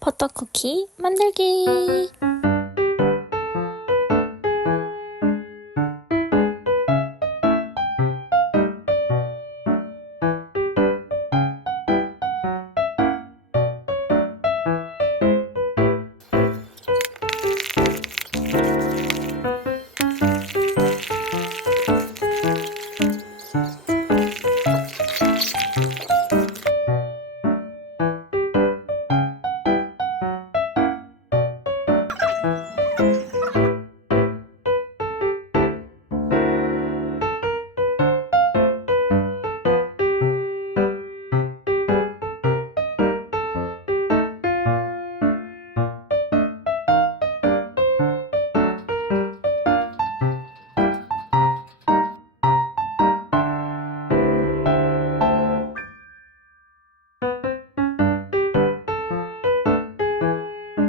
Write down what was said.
버터쿠키 만들기